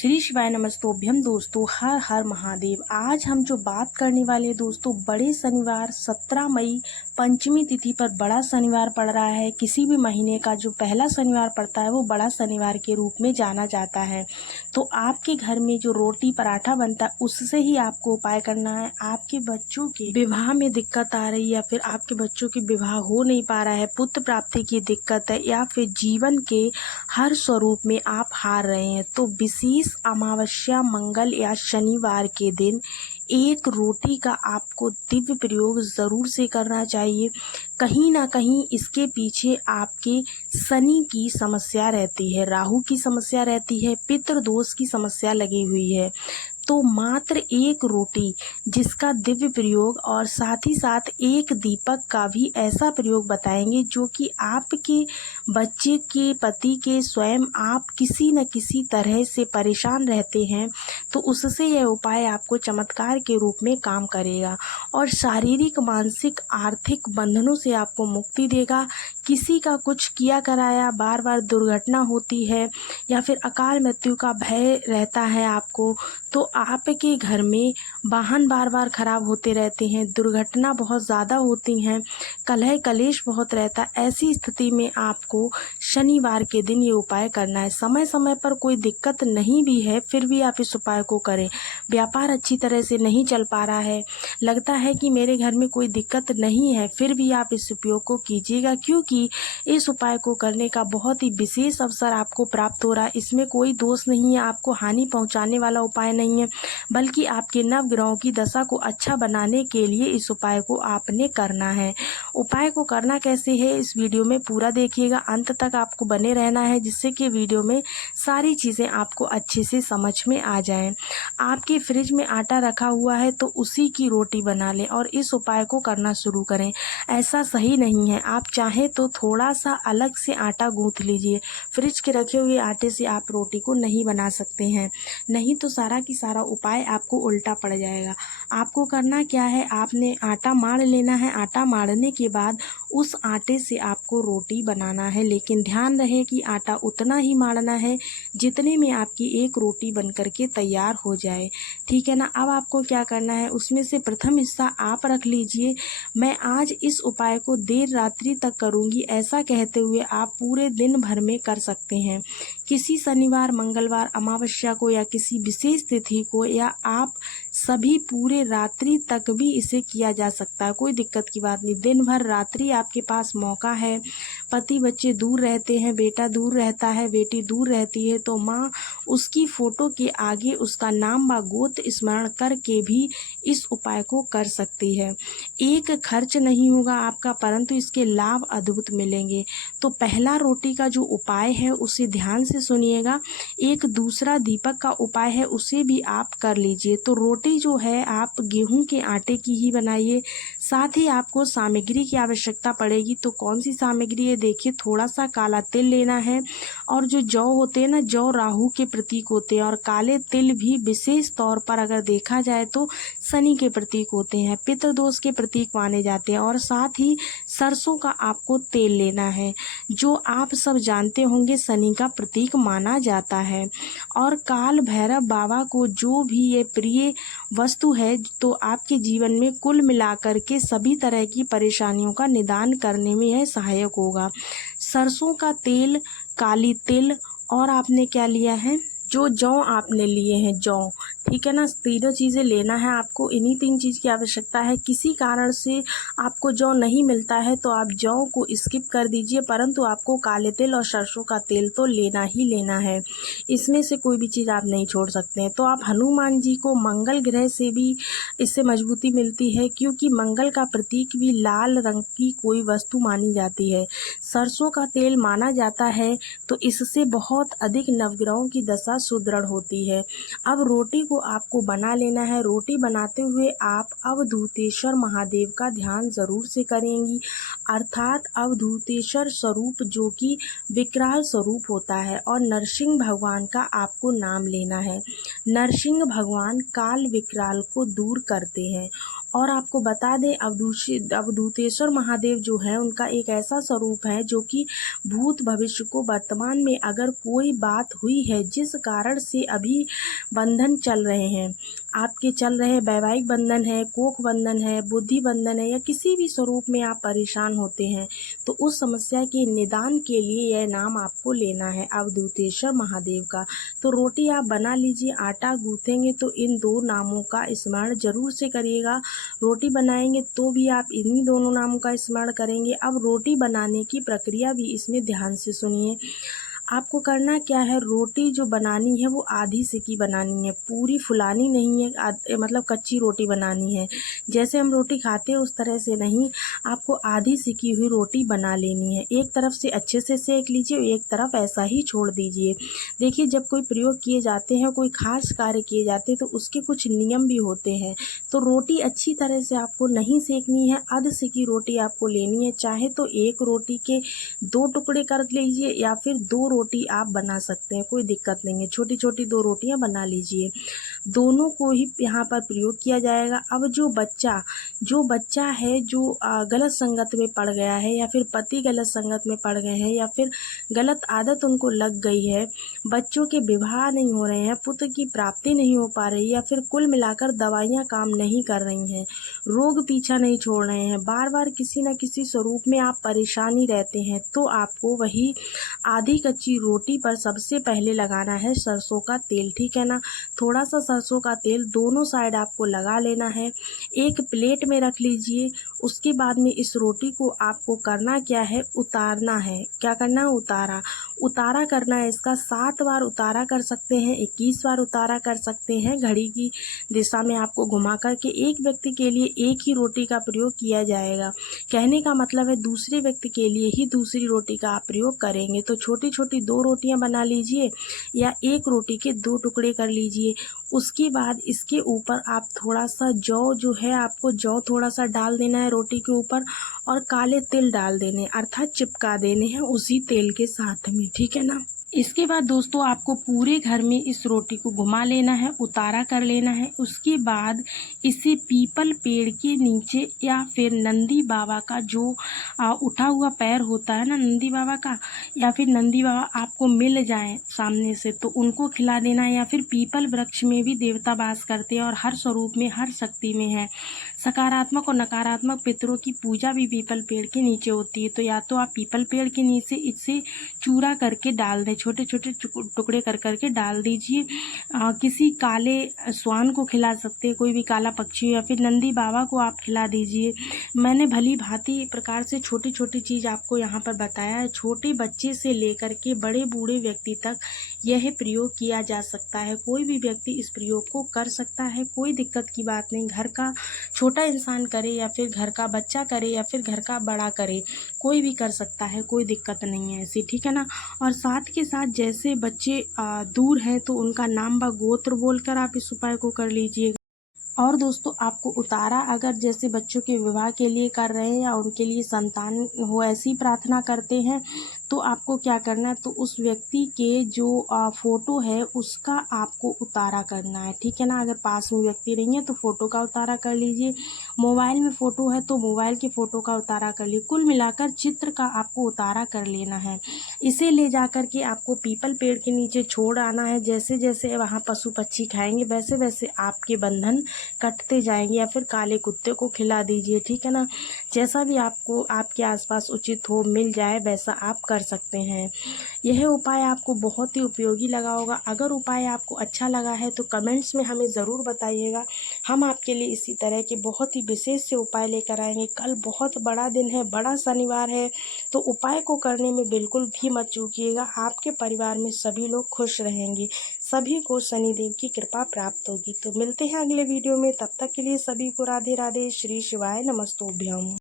श्री शिवाय नमस्तोभ्यम दोस्तों, हर हर महादेव। आज हम जो बात करने वाले हैं दोस्तों, बड़े शनिवार 17 मई पंचमी तिथि पर बड़ा शनिवार पड़ रहा है। किसी भी महीने का जो पहला शनिवार पड़ता है वो बड़ा शनिवार के रूप में जाना जाता है। तो आपके घर में जो रोटी पराठा बनता है उससे ही आपको उपाय करना है। आपके बच्चों के विवाह में दिक्कत आ रही है या फिर आपके बच्चों के विवाह हो नहीं पा रहा है, पुत्र प्राप्ति की दिक्कत है या फिर जीवन के हर स्वरूप में आप हार रहे हैं, तो विशेष अमावस्या, मंगल या शनिवार के दिन एक रोटी का आपको दिव्य प्रयोग ज़रूर से करना चाहिए। कहीं ना कहीं इसके पीछे आपके शनि की समस्या रहती है, राहु की समस्या रहती है, पितृदोष की समस्या लगी हुई है। तो मात्र एक रोटी जिसका दिव्य प्रयोग और साथ ही साथ एक दीपक का भी ऐसा प्रयोग बताएंगे जो कि आपके बच्चे के, पति के, स्वयं आप किसी न किसी तरह से परेशान रहते हैं, तो उससे यह उपाय आपको चमत्कार के रूप में काम करेगा और शारीरिक, मानसिक, आर्थिक बंधनों से आपको मुक्ति देगा। किसी का कुछ किया कराया बार बार दुर्घटना होती है या फिर अकाल मृत्यु का भय रहता है आपको, तो आपके घर में वाहन बार बार खराब होते रहते हैं, दुर्घटना बहुत ज़्यादा होती हैं, कलह कलेश बहुत रहता है, ऐसी स्थिति में आपको शनिवार के दिन ये उपाय करना है। समय समय पर कोई दिक्कत नहीं भी है फिर भी आप इस उपाय को करें। व्यापार अच्छी तरह से नहीं चल पा रहा है, लगता है कि मेरे घर में कोई दिक्कत नहीं है, फिर भी आप इस उपयोग को कीजिएगा, क्योंकि इस उपाय को करने का बहुत ही विशेष अवसर आपको प्राप्त हो रहा है। इसमें कोई दोष नहीं है, आपको हानि पहुंचाने वाला उपाय नहीं है, बल्कि आपके नवग्रहों की दशा को अच्छा बनाने के लिए इस उपाय को आपने करना है। उपाय को करना कैसे है इस वीडियो में पूरा देखिएगा, अंत तक आपको बने रहना है, जिससे कि वीडियो में सारी चीज़ें आपको अच्छे से समझ में आ जाएं। आपके फ्रिज में आटा रखा हुआ है तो उसी की रोटी बना लें और इस उपाय को करना शुरू करें। ऐसा सही नहीं है, आप चाहें तो थोड़ा सा अलग से आटा गूंथ लीजिए। फ्रिज के रखे हुए आटे से आप रोटी को नहीं बना सकते हैं, नहीं तो सारा की सारा उपाय आपको उल्टा पड़ जाएगा। आपको करना क्या है, आपने आटा माड़ लेना है। आटा माड़ने के बाद उस आटे से आपको रोटी बनाना है, लेकिन ध्यान रहे कि आटा उतना ही माड़ना है जितने में आपकी एक रोटी बन करके तैयार हो जाए, ठीक है ना। अब आपको क्या करना है, उसमें से प्रथम हिस्सा आप रख लीजिए। मैं आज इस उपाय को देर रात्रि तक करूंगी ऐसा कहते हुए आप पूरे दिन भर में कर सकते हैं। किसी शनिवार, मंगलवार, अमावस्या को या किसी विशेष तिथि को, या आप सभी पूरे रात्रि तक भी इसे किया जा सकता है, कोई दिक्कत की बात नहीं। दिन भर रात्रि आपके पास मौका है, पति बच्चे दूर रहते हैं, बेटा दूर रहता है, बेटी दूर रहती है, तो माँ उसकी फोटो के आगे उसका नाम व गोत्र स्मरण करके भी इस उपाय को कर सकती है। एक खर्च नहीं होगा आपका, परंतु इसके लाभ अद्भुत मिलेंगे। तो पहला रोटी का जो उपाय है उसे ध्यान से सुनिएगा। एक दूसरा दीपक का उपाय है, उसे भी आप कर लीजिए। तो रोटी जो है आप गेहूं के आटे की ही बनाइए। साथ ही आपको सामग्री की आवश्यकता पड़ेगी, तो कौन सी सामग्री है देखिए, थोड़ा सा काला तिल लेना है, और जो जौ होते हैं ना, जौ राहु के प्रतीक होते हैं, और काले तिल भी विशेष तौर पर अगर देखा जाए तो शनि के प्रतीक होते हैं, पितृदोष के प्रतीक माने जाते हैं। और साथ ही सरसों का आपको तेल लेना है, जो आप सब जानते होंगे शनि का प्रतीक माना जाता है। और काल भैरव बाबा को जो भी ये प्रिय वस्तु है, तो आपके जीवन में कुल मिलाकर के सभी तरह की परेशानियों का निदान करने में यह सहायक होगा। सरसों का तेल, काली तिल, और आपने क्या लिया है, जो जौ आपने लिए हैं, जौ, ठीक है ना। तीनों चीज़ें लेना है आपको, इन्हीं तीन चीज़ की आवश्यकता है। किसी कारण से आपको जौ नहीं मिलता है तो आप जौ को स्किप कर दीजिए, परंतु आपको काले तिल और सरसों का तेल तो लेना ही लेना है, इसमें से कोई भी चीज़ आप नहीं छोड़ सकते हैं। तो आप हनुमान जी को, मंगल ग्रह से भी इससे मजबूती मिलती है, क्योंकि मंगल का प्रतीक भी लाल रंग की कोई वस्तु मानी जाती है। सरसों का तेल माना जाता है, तो इससे बहुत अधिक नवग्रहों की दशा सुदृढ़ होती है। अब रोटी को आपको बना लेना है। रोटी बनाते हुए आप अवधूतेश्वर महादेव का ध्यान जरूर से करेंगी, अर्थात अवधूतेश्वर स्वरूप जो कि विकराल स्वरूप होता है, और नरसिंह भगवान का आपको नाम लेना है। नरसिंह भगवान काल विकराल को दूर करते हैं और आपको बता दें अवधूतेश्वर महादेव जो है उनका एक ऐसा स्वरूप है जो कि भूत भविष्य को वर्तमान में अगर कोई बात हुई है जिस कारण से अभी बंधन चल रहे हैं, आपके चल रहे वैवाहिक बंधन है, कोख बंधन है, बुद्धि बंधन है, या किसी भी स्वरूप में आप परेशान होते हैं, तो उस समस्या के निदान के लिए यह नाम आपको लेना है अवधूतेश्वर महादेव का। तो रोटी आप बना लीजिए, आटा गूँथेंगे तो इन दो नामों का स्मरण जरूर से करिएगा। रोटी बनाएंगे तो भी आप इन्हीं दोनों नामों का स्मरण करेंगे। अब रोटी बनाने की प्रक्रिया भी इसमें ध्यान से सुनिए। आपको करना क्या है, रोटी जो बनानी है वो आधी सेकी बनानी है, पूरी फुलानी नहीं है, मतलब कच्ची रोटी बनानी है। जैसे हम रोटी खाते हैं उस तरह से नहीं, आपको आधी सेकी हुई रोटी बना लेनी है। एक तरफ से अच्छे से सेक लीजिए, एक तरफ ऐसा ही छोड़ दीजिए। देखिए, जब कोई प्रयोग किए जाते हैं, कोई खास कार्य किए जाते हैं तो उसके कुछ नियम भी होते हैं। तो रोटी अच्छी तरह से आपको नहीं सेकनी है, आध सेकी रोटी आपको लेनी है। चाहे तो एक रोटी के 2 टुकड़े कर लीजिए या फिर 2 रोटी आप बना सकते हैं, कोई दिक्कत नहीं है। छोटी छोटी 2 रोटियां बना लीजिए। दोनों को ही यहाँ पर प्रयोग किया जाएगा। अब जो बच्चा है जो गलत संगत में पड़ गया है, या फिर पति गलत संगत में पड़ गए हैं, या फिर गलत आदत उनको लग गई है, बच्चों के विवाह नहीं हो रहे हैं, पुत्र की प्राप्ति नहीं हो पा रही, या फिर कुल मिलाकर दवाइयाँ काम नहीं कर रही हैं, रोग पीछा नहीं छोड़ रहे हैं, बार बार किसी न किसी स्वरूप में आप परेशानी रहते हैं, तो आपको वही आधी कच्ची रोटी पर सबसे पहले लगाना है सरसों का तेल। ठीक है ना, थोड़ा सा सरसों का तेल दोनों साइड आपको लगा लेना है। एक प्लेट में रख लीजिए। उसके बाद में इस रोटी को आपको करना क्या है, उतारना है। क्या करना है, उतारा करना है। इसका 7 बार उतारा कर सकते हैं, 21 बार उतारा कर सकते हैं। घड़ी की दिशा में आपको घुमा करके एक व्यक्ति के लिए एक ही रोटी का प्रयोग किया जाएगा। कहने का मतलब है दूसरे व्यक्ति के लिए ही दूसरी रोटी का आप प्रयोग करेंगे। तो छोटी छोटी 2 रोटियां बना लीजिए या एक रोटी के 2 टुकड़े कर लीजिए। उसके बाद इसके ऊपर आप थोड़ा सा जौ जो है, आपको जौ थोड़ा सा डाल देना है रोटी के ऊपर, और काले तिल डाल देने, अर्थात चिपका देने हैं उसी तेल के साथ में। ठीक है ना। इसके बाद दोस्तों आपको पूरे घर में इस रोटी को घुमा लेना है, उतारा कर लेना है। उसके बाद इसे पीपल पेड़ के नीचे या फिर नंदी बाबा का जो उठा हुआ पैर होता है ना नंदी बाबा का, या फिर नंदी बाबा आपको मिल जाए सामने से तो उनको खिला देना है। या फिर पीपल वृक्ष में भी देवता वास करते हैं और हर स्वरूप में, हर शक्ति में है। सकारात्मक और नकारात्मक पितरों की पूजा भी पीपल पेड़ के नीचे होती है। तो या तो आप पीपल पेड़ के नीचे इसे चूरा करके डाल दें, छोटे छोटे टुकड़े कर करके डाल दीजिए। किसी काले स्वान को खिला सकते हैं, कोई भी काला पक्षी, या फिर नंदी बाबा को आप खिला दीजिए। मैंने भली भांति प्रकार से छोटी छोटी चीज़ आपको यहाँ पर बताया है। छोटे बच्चे से लेकर के बड़े बूढ़े व्यक्ति तक यह प्रयोग किया जा सकता है। कोई भी व्यक्ति इस प्रयोग को कर सकता है, कोई दिक्कत की बात नहीं। घर का छोटा इंसान करे या फिर घर का बच्चा करे या फिर घर का बड़ा करे, कोई भी कर सकता है, कोई दिक्कत नहीं है ऐसी। ठीक है ना। और साथ के साथ जैसे बच्चे दूर हैं तो उनका नाम व गोत्र बोलकर आप इस उपाय को कर लीजिएगा। और दोस्तों आपको उतारा अगर जैसे बच्चों के विवाह के लिए कर रहे हैं या उनके लिए संतान हो ऐसी प्रार्थना करते हैं, तो आपको क्या करना है, तो उस व्यक्ति के जो फ़ोटो है उसका आपको उतारा करना है। ठीक है ना। अगर पास में व्यक्ति नहीं है तो फ़ोटो का उतारा कर लीजिए। मोबाइल में फ़ोटो है तो मोबाइल के फ़ोटो का उतारा कर लीजिए। कुल मिलाकर चित्र का आपको उतारा कर लेना है। इसे ले जा कर के आपको पीपल पेड़ के नीचे छोड़ आना है। जैसे जैसे वहाँ पशु पक्षी खाएंगे वैसे वैसे आपके बंधन कटते जाएंगे, या फिर काले कुत्ते को खिला दीजिए। ठीक है ना। जैसा भी आपको आपके आसपास उचित हो मिल जाए वैसा आप कर सकते हैं। यह उपाय आपको बहुत ही उपयोगी लगा होगा। अगर उपाय आपको अच्छा लगा है तो कमेंट्स में हमें ज़रूर बताइएगा। हम आपके लिए इसी तरह के बहुत ही विशेष से उपाय लेकर आएंगे। कल बहुत बड़ा दिन है, बड़ा शनिवार है, तो उपाय को करने में बिल्कुल भी मत चूकिएगा। आपके परिवार में सभी लोग खुश रहेंगे, सभी को शनिदेव की कृपा प्राप्त होगी। तो मिलते हैं अगले वीडियो में, तब तक के लिए सभी को राधे राधे, श्री शिवाय नमस्तुभ्यम।